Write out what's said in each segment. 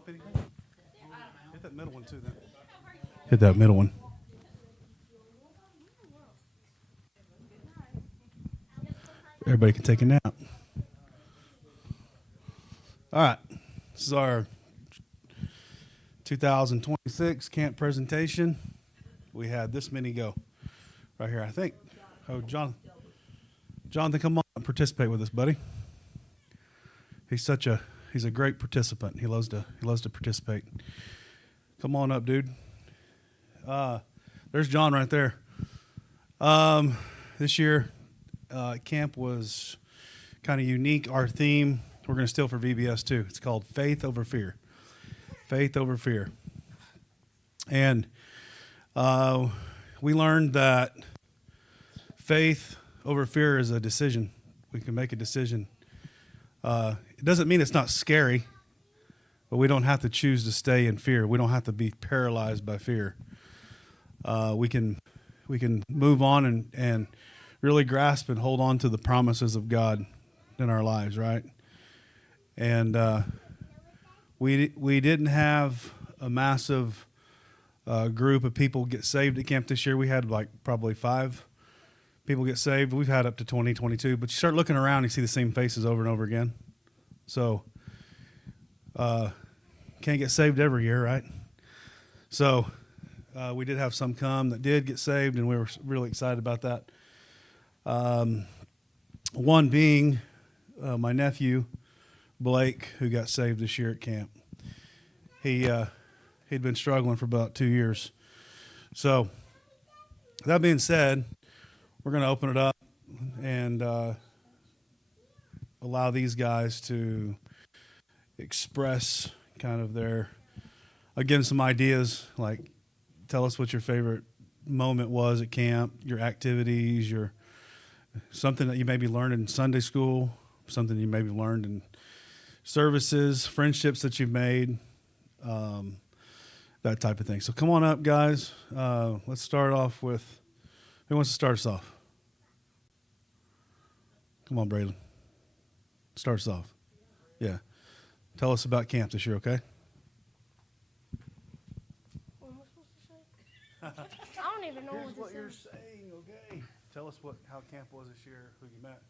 help anything? Hit that middle one too then. Hit that middle one. Everybody can take a nap. All right. This is our 2026 camp presentation. We had this many go right here, I think. Oh, Jonathan, come on and participate with us, buddy. He's a great participant. He loves to participate. Come on up, dude. There's John right there. This year, camp was kind of unique. Our theme, we're going to steal for VBS too. It's called Faith Over Fear. Faith over fear. And we learned that faith over fear is a decision. We can make a decision. It doesn't mean it's not scary, but we don't have to choose to stay in fear. We don't have to be paralyzed by fear. We can move on and really grasp and hold on to the promises of God in our lives, right? And we didn't have a massive group of people get saved at camp this year. We had like probably 5 people get saved. We've had up to 20, 22. But you start looking around, you see the same faces over and over again. So can't get saved every year, right? So we did have some come that did get saved, and we were really excited about that. One being my nephew, Blake, who got saved this year at camp. He'd been struggling for about 2 years. So that being said, we're going to open it up and allow these guys to express kind of again, some ideas, like tell us what your favorite moment was at camp, your activities, something that you maybe learned in Sunday school, something you maybe learned in services, friendships that you've made, that type of thing. So come on up, guys. Let's start off with, who wants to start us off? Come on, Braylon. Start us off. Yeah. Tell us about camp this year, okay? What am I supposed to say? I don't even know Here's what to you're say. saying, okay? Tell us how camp was this year, who you met,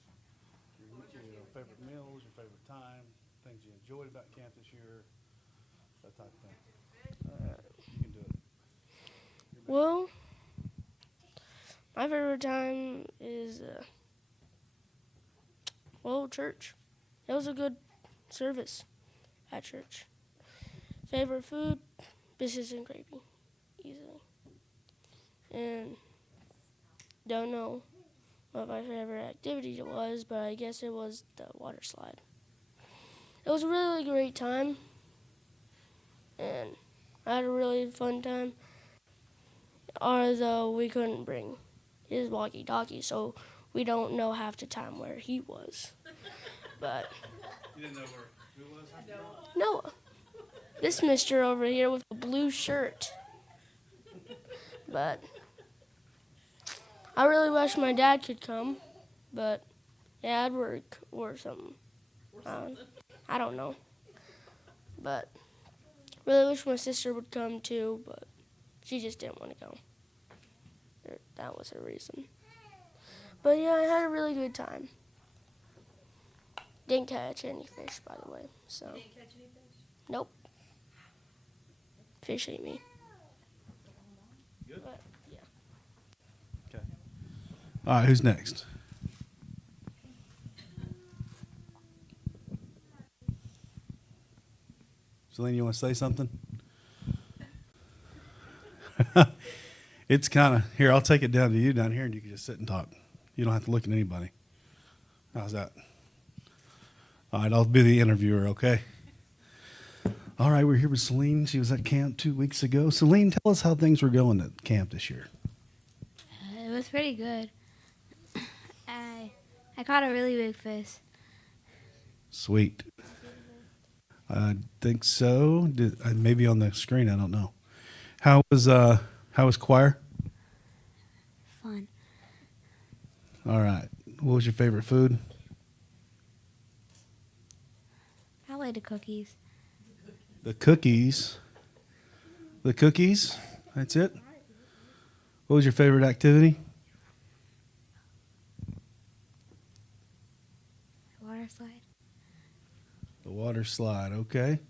your favorite meals, your favorite time, things you enjoyed about camp this year, that type of thing. You can do it. Well, my favorite time is, church. It was a good service at church. Favorite food, biscuits and gravy, easily. And don't know what my favorite activity was, but I guess it was the water slide. It was a really great time, and I had a really fun time. Although we couldn't bring his walkie-talkie, so we don't know half the time where he was. But You didn't know who it was? Noah, this mister over here with a blue shirt. But I really wish my dad could come, but yeah, I'd work or something. I don't know. But really wish my sister would come too, but she just didn't want to go. That was her reason. But yeah, I had a really good time. Didn't catch any fish, by the way. So. You didn't catch any fish? Nope. Fish ate me. Good. But, yeah. Okay. All right, who's next? Celine, you want to say something? It's kind of, here, I'll take it down to you down here, and you can just sit and talk. You don't have to look at anybody. How's that? All right, I'll be the interviewer, okay? All right, we're here with Celine. She was at camp 2 weeks ago. Celine, tell us how things were going at camp this year. It was pretty good. I caught a really big fish. Sweet. I think so. Maybe on the screen, I don't know. How was choir? Fun. All right. What was your favorite food? I like the cookies. The cookies. The cookies. That's it. What was your favorite activity? Water slide. The water slide. Okay.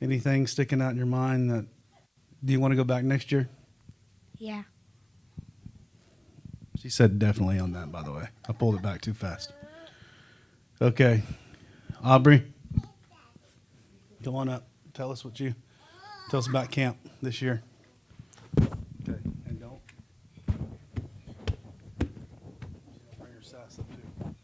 Anything sticking out in your mind that do you want to go back next year? Yeah. She said definitely on that, by the way. I pulled it back too fast. Okay. Aubrey, come on up. Tell us about camp this year. Okay. And don't bring your sass up too.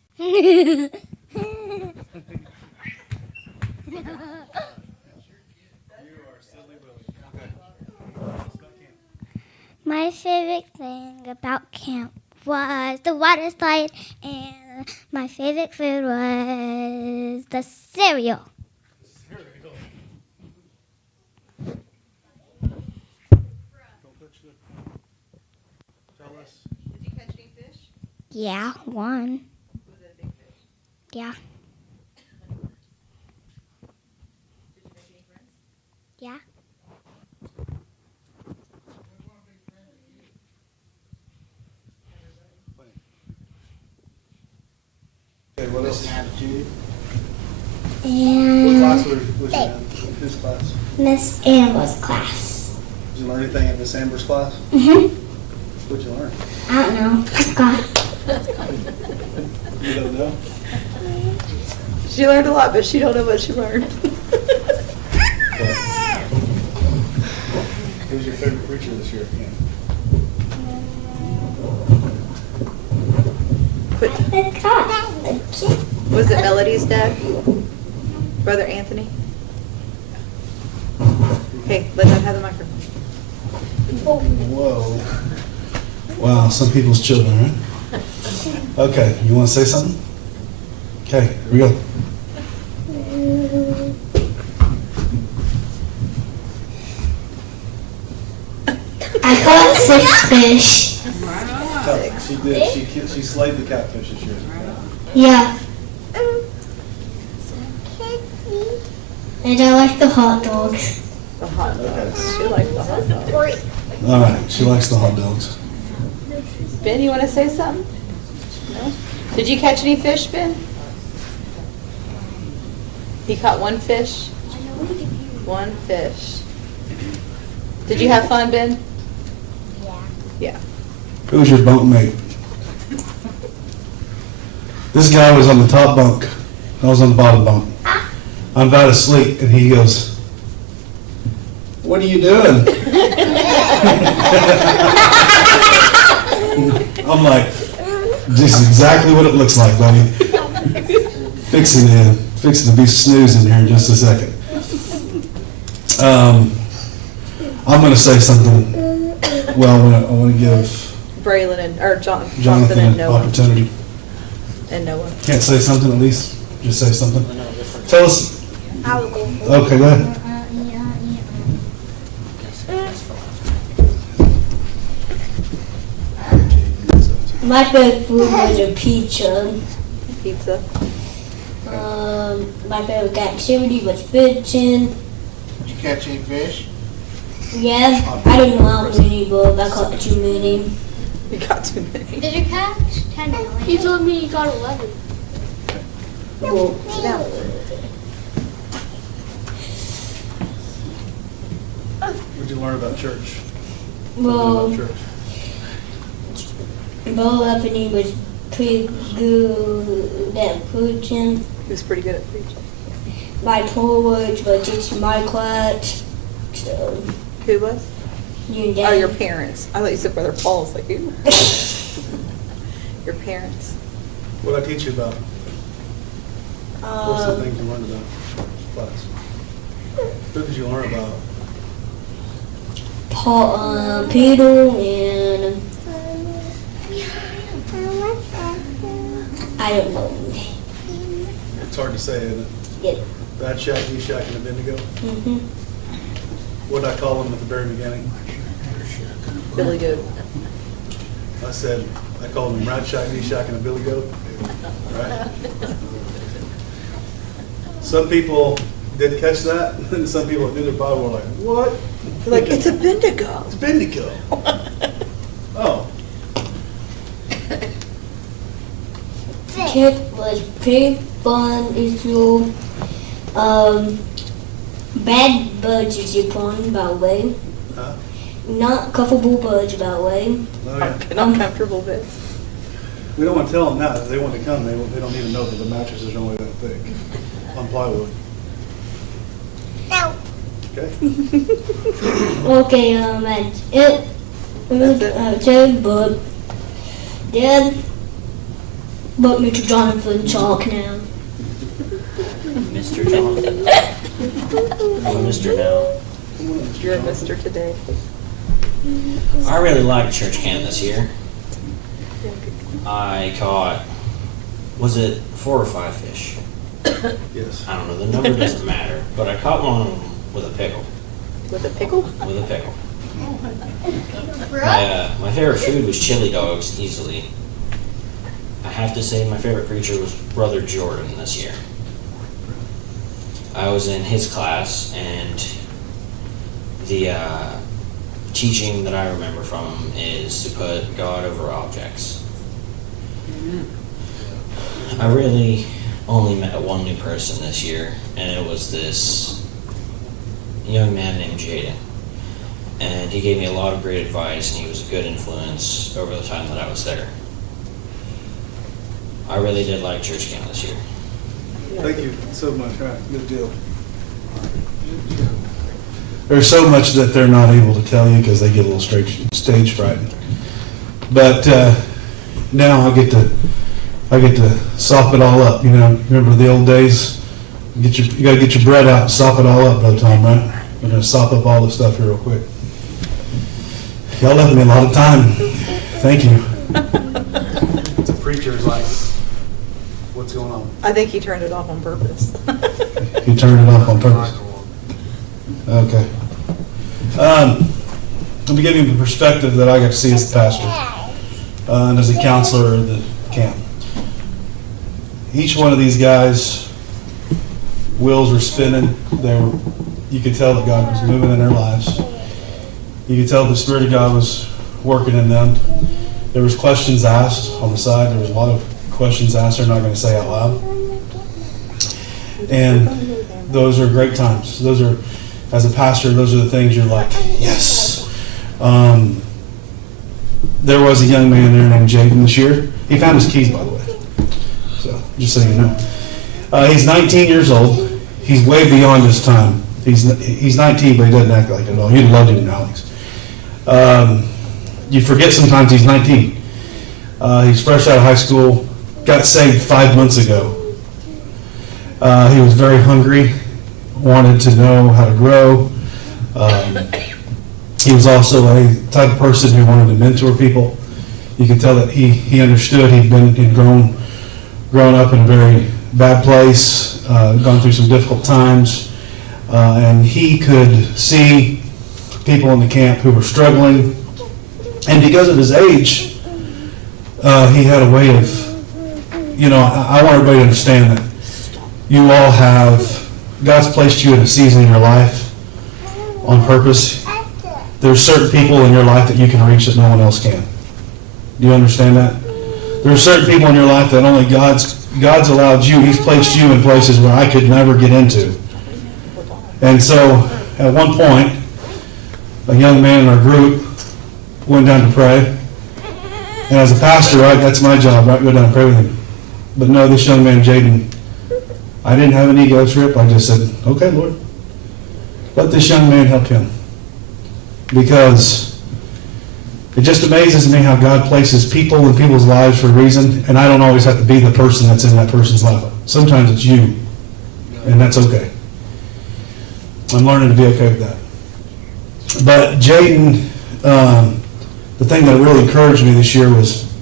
You are silly Willie. Okay. Tell us about camp. My favorite thing about camp was the water slide, and my favorite food was the cereal. Cereal. Don't touch the. Tell us. Did you catch any fish? Yeah, one. Was it a big fish? Yeah, Did you make any friends? yeah. Okay, what else? What And class was you in? Whose class? Miss Amber's class. Did you learn anything in Miss Amber's class? What'd you learn? I don't know. Forgot. You don't know? She learned a lot, but she don't know what she learned. Who's your favorite preacher this year? Yeah. Was it Melody's dad? Brother Anthony? Hey, let them have the microphone. Whoa. Wow, some people's children, right? Okay, you want to say something? Okay, here we go. I caught 6 fish. She did. She slayed the catfish this year. Yeah. And I like the hot dogs. The hot dogs. She liked the hot dogs. All right, she likes the hot dogs. Ben, you want to say something? No? Did you catch any fish, Ben? He caught one fish? One fish. Did you have fun, Ben? Yeah. Who was your bunk mate? This guy was on the top bunk. I was on the bottom bunk. I'm about to sleep, and he goes, "What are you doing?" I'm like, "This is exactly what it looks like, buddy. Fixing to be snoozing here in just a second." I'm going to say something. Well, I want to give Braylon or Jonathan Jonathan and an Noah. opportunity. And Noah. Can't say something at least? Just say something. Tell us. Okay, go ahead. My favorite food was a pizza. Pizza. My favorite activity was fishing. Did you catch any fish? Yeah, I don't know how many, but I caught too many. You got too many. Did you catch 10? He told me he got 11. Well, What'd you learn about church? well, Church. Bo Anthony was pretty good at preaching. He was pretty good at preaching. My George was teaching my class. So, Who was? you and Oh, Dad. your parents. I thought you said Brother Paul. I was like, who? Your parents. What'd I teach you about? What's the things you learned about class? Who did you learn about? Paul, Peter, and I don't know. It's hard to say, isn't it? Yeah. Shadrach, Meshach, and Abednego. Mm-hmm. What did I call them at the very beginning? Billy Goat. I said, I called them Shadrach, Meshach, and a Billy Goat. Right? Some people did catch that. And some people that knew their Bible were like, what? Like, it's a Bendigo. It's Bendigo. Oh. Camp was pretty fun if you bad birds you pond about way. Huh? Not comfortable birds about way. Oh, yeah. Uncomfortable bits. We don't want to tell them that. If they want to come, they don't even know that the mattresses are only that thick on plywood. No. Okay? Okay, and it That's Ted, but Dad, but Mr. Jonathan talk now. Mr. Jonathan. I'm a Mr. now. You're a mister today. I really liked church camp this year. I caught, was it 4 or 5 fish? Yes. I don't know, the number doesn't matter, but I caught one of them with a pickle. With a pickle? With a pickle. My favorite food was chili dogs, easily. I have to say my favorite preacher was Brother Jordan this year. I was in his class, and the teaching that I remember from him is to put God over objects. I really only met one new person this year, and it was this young man named Jaden. And he gave me a lot of great advice, and he was a good influence over the time that I was there. I really did like church camp this year. Thank you so much. All right, good deal. There's so much that they're not able to tell you because they get a little stage frightened. But now I get to sop it all up. You know, remember the old days? You got to get your bread out and sop it all up, Brother Tom, right? We're going to sop up all this stuff here real quick. Y'all left me a lot of time. Thank you. It's a preacher's life. What's going on? I think he turned it off on purpose. You turned it off on purpose. Okay. Let me give you the perspective that I got to see as the pastor and as a counselor at the camp. Each one of these guys, wheels were spinning. You could tell that God was moving in their lives. You could tell the Spirit of God was working in them. There was questions asked on the side. There was a lot of questions asked they're not going to say out loud. And those are great times. Those are, as a pastor, those are the things you're like, yes. There was a young man there named Jaden this year. He found his keys, by the way. So, just so you know. He's 19 years old. He's way beyond his time. He's 19, but he doesn't act like it at all. You'd love him, Alex. You forget sometimes he's 19. He's fresh out of high school. Got saved 5 months ago. He was very hungry, wanted to know how to grow. He was also a type of person who wanted to mentor people. You could tell that he understood. He'd grown up in a very bad place, gone through some difficult times, and he could see people in the camp who were struggling. And because of his age, he had a way of, I want everybody to understand that you all have, God's placed you in a season in your life on purpose. There's certain people in your life that you can reach that no one else can. Do you understand that? There are certain people in your life that only God's allowed you, He's placed you in places where I could never get into. And so, at one point, a young man in our group went down to pray. And as a pastor, right, that's my job, right, go down and pray with him. But no, this young man, Jaden, I didn't have an ego trip. I just said, okay, Lord, let this young man help him. Because it just amazes me how God places people in people's lives for a reason, and I don't always have to be the person that's in that person's life. Sometimes it's you, and that's okay. I'm learning to be okay with that. But Jaden, the thing that really encouraged me this year was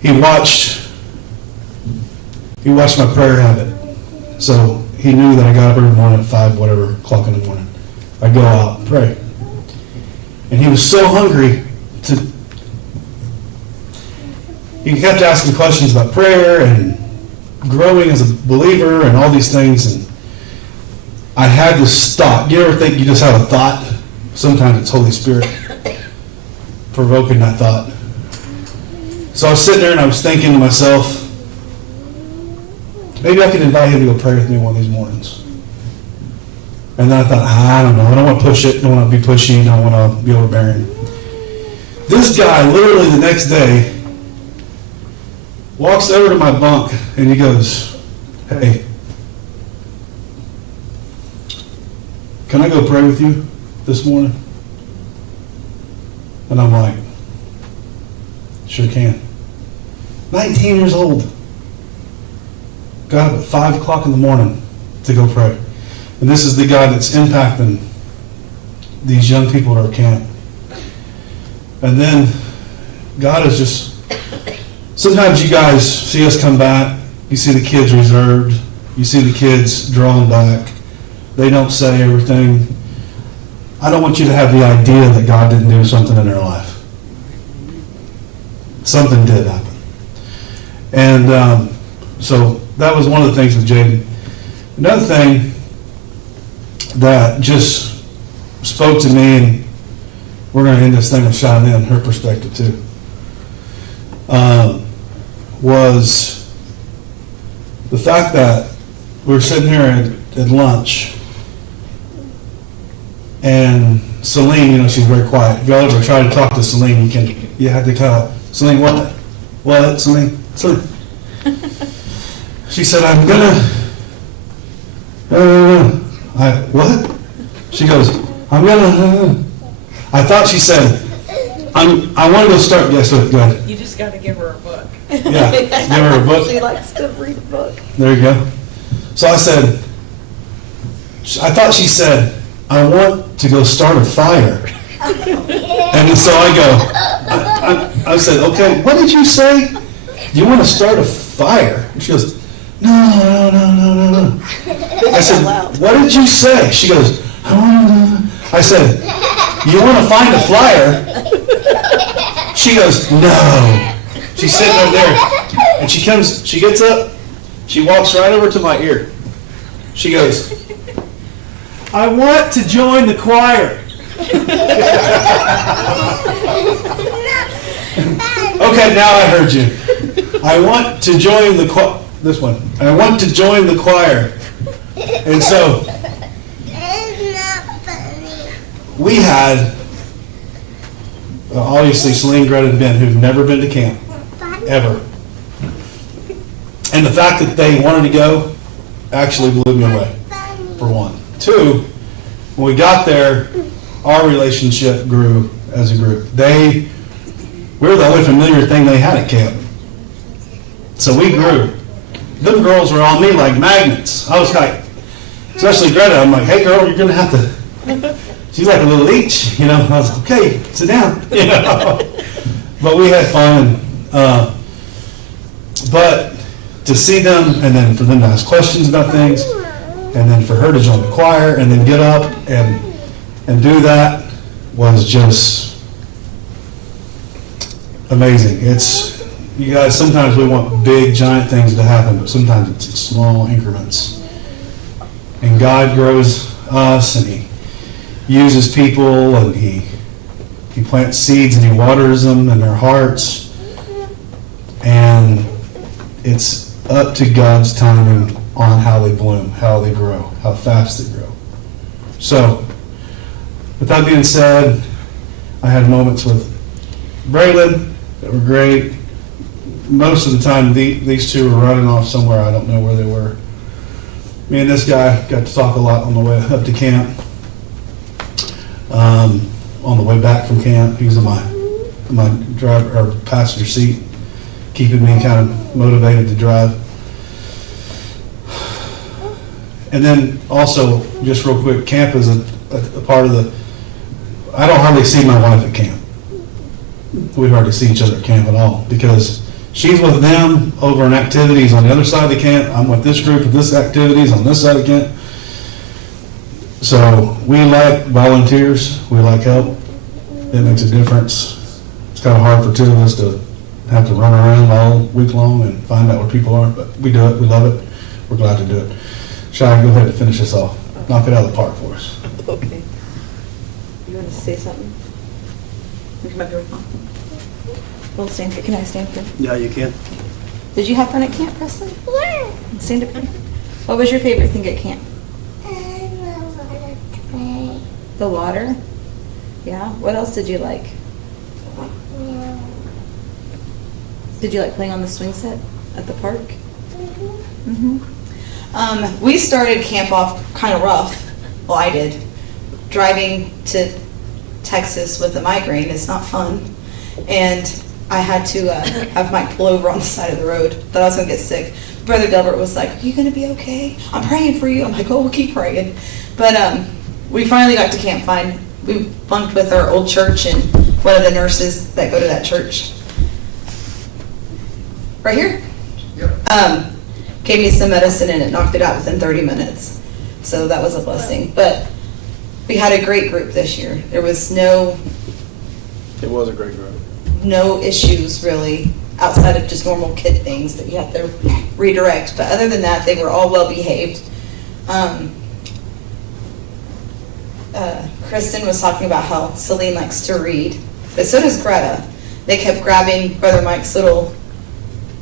he watched my prayer habit. So he knew that I got up every morning at 5 o'clock in the morning. I'd go out and pray. And he was so hungry he kept asking questions about prayer and growing as a believer and all these things. And I had this thought. You ever think you just have a thought? Sometimes it's Holy Spirit provoking that thought. So I was sitting there and I was thinking to myself, maybe I could invite him to go pray with me one of these mornings. And then I thought, I don't know. I don't want to push it. I don't want to be pushy. I don't want to be overbearing. This guy, literally the next day, walks over to my bunk and he goes, hey, can I go pray with you this morning? And I'm like, sure can. 19 years old. Got up at 5 o'clock in the morning to go pray. And this is the guy that's impacting these young people at our camp. And then God is just, sometimes you guys see us come back, you see the kids reserved, you see the kids drawn back, they don't say everything. I don't want you to have the idea that God didn't do something in their life. Something did happen. And so that was one of the things with Jaden. Another thing that just spoke to me, and we're going to end this thing with Cheyenne, her perspective too, was the fact that we were sitting here at lunch, and Celine, she's very quiet. If y'all ever try to talk to Celine, you have to kind of, Celine, what, Celine? She said, I'm gonna, what? She goes, I'm gonna, I thought she said, I want to go start, yes, go ahead. You just got to give her a book. Yeah, give her a book. She likes to read a book. There you go. So I said, I thought she said, I want to go start a fire. And so I said, okay, what did you say? You want to start a fire? And she goes, no. I said, what did you say? She goes, I said, you want to find a flyer? She goes, no. She's sitting over there, and she gets up, she walks right over to my ear. She goes, I want to join the choir. Okay, now I heard you. I want to join the choir. This one. I want to join the choir. And so we had, obviously, Celine, Greta, and Ben, who've never been to camp, ever. And the fact that they wanted to go actually blew me away, for one. Two, when we got there, our relationship grew as a group. We were the only familiar thing they had at camp. So we grew. Them girls were on me like magnets. I was like, especially Greta, I'm like, hey girl, you're going to have to, she's like a little leech, I was like, okay, sit down, But we had fun, but to see them, and then for them to ask questions about things, and then for her to join the choir, and then get up and do that was just amazing. You guys, sometimes we want big, giant things to happen, but sometimes it's in small increments. And God grows us, and He uses people, and He plants seeds, and He waters them in their hearts. And it's up to God's timing on how they bloom, how they grow, how fast they grow. So, with that being said, I had moments with Braylon that were great. Most of the time, these two were running off somewhere. I don't know where they were. Me and this guy got to talk a lot on the way up to camp. On the way back from camp, he was in my driver or passenger seat, keeping me kind of motivated to drive. And then also, just real quick, camp is a part of the. I don't hardly see my wife at camp. We hardly see each other at camp at all because she's with them over in activities on the other side of the camp. I'm with this group of this activities on this side of the camp. So we like volunteers. We like help. It makes a difference. It's kind of hard for two of us to have to run around all week long and find out where people are, but we do it. We love it. We're glad to do it. Shai, go ahead and finish this off. knock it out of the park for us. Okay. You want to say something? You come up here. Well, stand here. Can I stand here? Yeah, you can. Did you have fun at camp, Presley? Stand up here. What was your favorite thing at camp? The water? Yeah. What else did you like? Did you like playing on the swing set at the park? We started camp off kind of rough. Well, I did. Driving to Texas with a migraine is not fun. And I had to have Mike pull over on the side of the road. Thought I was going to get sick. Brother Delbert was like, "Are you going to be okay? I'm praying for you." I'm like, "Oh, we'll keep praying." But we finally got to camp fine. We bunked with our old church and one of the nurses that go to that church. Right here? Yep. Gave me some medicine and it knocked it out within 30 minutes. So that was a blessing. But we had a great group this year. There was It was a great group. no issues really outside of just normal kid things that you have to redirect. But other than that, they were all well behaved. Kristen was talking about how Celine likes to read, but so does Greta. They kept grabbing Brother Mike's little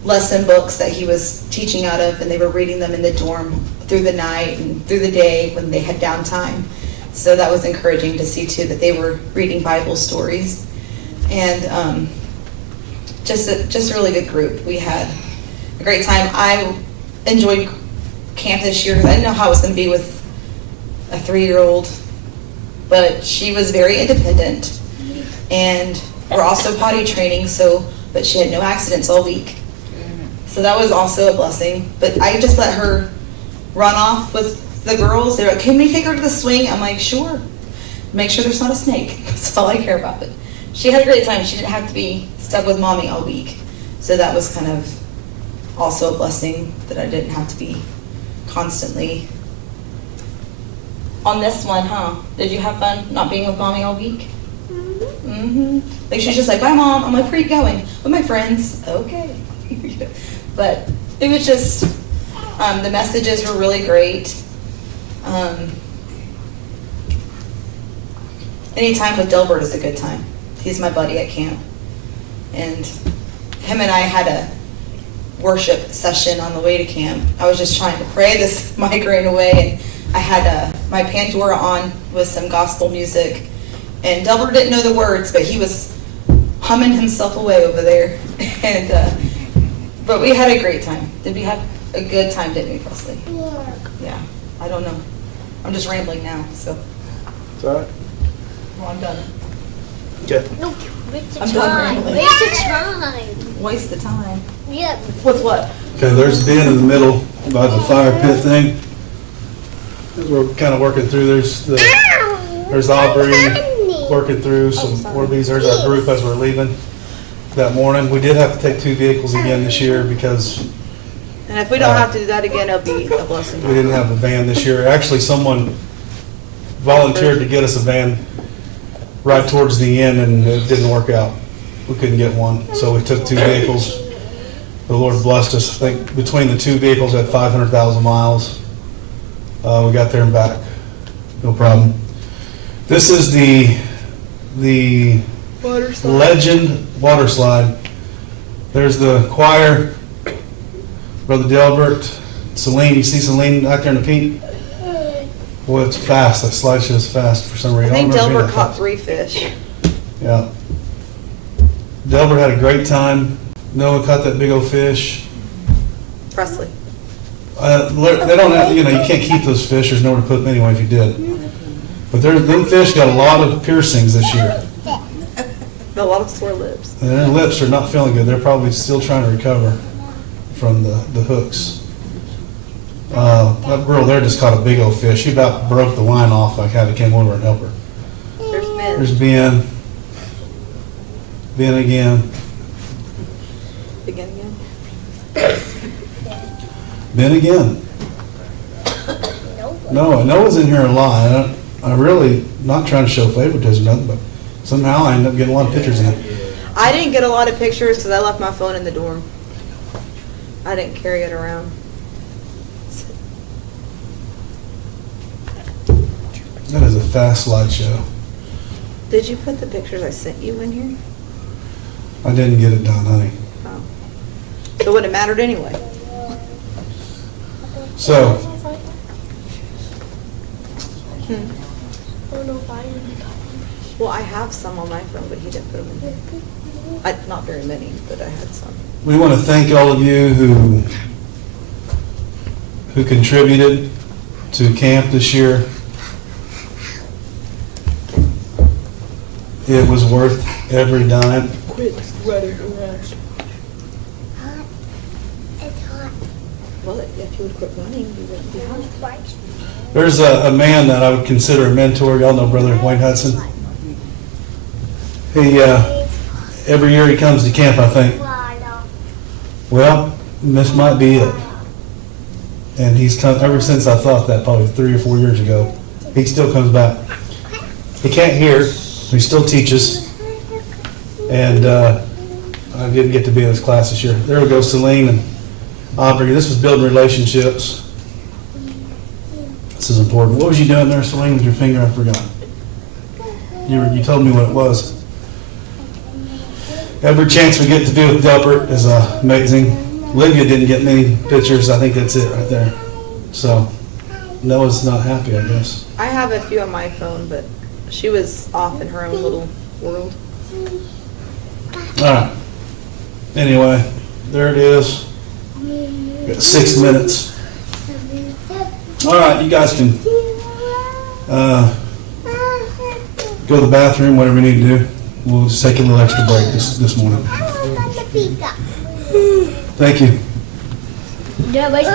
lesson books that he was teaching out of, and they were reading them in the dorm through the night and through the day when they had downtime. So that was encouraging to see too, that they were reading Bible stories. And just a really good group. We had a great time. I enjoyed camp this year because I didn't know how it was going to be with a 3-year-old, but she was very independent. And we're also potty training, but she had no accidents all week. So that was also a blessing. But I just let her run off with the girls. They're like, "Can we take her to the swing?" I'm like, "Sure." Make sure there's not a snake. That's all I care about. But she had a great time. She didn't have to be stuck with mommy all week. So that was kind of also a blessing that I didn't have to be constantly on this one, huh? Did you have fun not being with mommy all week? Like she's just like, "Bye, Mom." I'm like, "Where are you going?" "With my friends." "Okay." But it was just, the messages were really great. Any time with Delbert is a good time. He's my buddy at camp. And him and I had a worship session on the way to camp. I was just trying to pray this migraine away, and I had my Pandora on with some gospel music. And Delbert didn't know the words, but he was humming himself away over there. And but we had a great time. Did we have a good time, didn't we, Presley? Yeah. I don't know. I'm just rambling now, so. It's all right. Well, I'm done. Okay. No, waste the I'm done time. rambling. Waste the time. Waste the time. Yeah. With what? Okay, there's the bin in the middle by the fire pit thing. As we're kind of working through, there's Aubrey working through some Orbeez. There's our group as we're leaving that morning. We did have to take 2 vehicles again this year because And if we don't have to do that again, it'll be a blessing. we didn't have a van this year. Actually, someone volunteered to get us a van right towards the end, and it didn't work out. We couldn't get one, so we took 2 vehicles. The Lord blessed us. I think between the 2 vehicles at 500,000 miles. We got there and back, no problem. This is the Water slide. Legend water slide. There's the choir, Brother Delbert, Celine. You see Celine out there in the pink? Boy, it's fast. That slide shows fast for some I reason. think don't remember Delbert being that caught 3 fish. fast. Yeah. Delbert had a great time. Noah caught that big old fish. Presley. They don't have, you can't keep those fish. There's nowhere to put them anyway if you did. But them fish got a lot of piercings this year. A lot of sore lips. And their lips are not feeling good. They're probably still trying to recover from the hooks. That girl there just caught a big old fish. She about broke the line off. I had to come over and help her. There's Ben. There's Ben. Ben again. Begin again. Ben again. Noah's in here a lot. I really, not trying to show favoritism or nothing, but somehow I end up getting a lot of pictures in. I didn't get a lot of pictures because I left my phone in the dorm. I didn't carry it around. That is a fast slideshow. Did you put the pictures I sent you in here? I didn't get it done, honey. Oh. So it wouldn't have mattered anyway. So, Hmm. I don't know if I didn't. Well, I have some on my phone, but he didn't put them in here. Not very many, but I had some. we want to thank all of you who contributed to camp this year. It was worth every dime. Quit running around. It's hot. Well, if you would quit running, you wouldn't be hungry. There's a man that I would consider a mentor. Y'all know Brother Wayne Hudson. He every year he comes to camp, I think, well, this might be it. And he's come ever since I thought that, probably 3 or 4 years ago. He still comes back. He can't hear. He still teaches. And I didn't get to be in his class this year. There we go, Celine and Aubrey. This was building relationships. This is important. What was you doing there, Celine, with your finger? I forgot. You told me what it was. Every chance we get to do with Delbert is amazing. Olivia didn't get many pictures. I think that's it right there. So Noah's not happy, I guess. I have a few on my phone, but she was off in her own little world. All right. Anyway, there it is. Got 6 minutes. All right, you guys can go to the bathroom, whatever you need to do. We'll just take a little extra break this morning. Thank you. Yeah, let's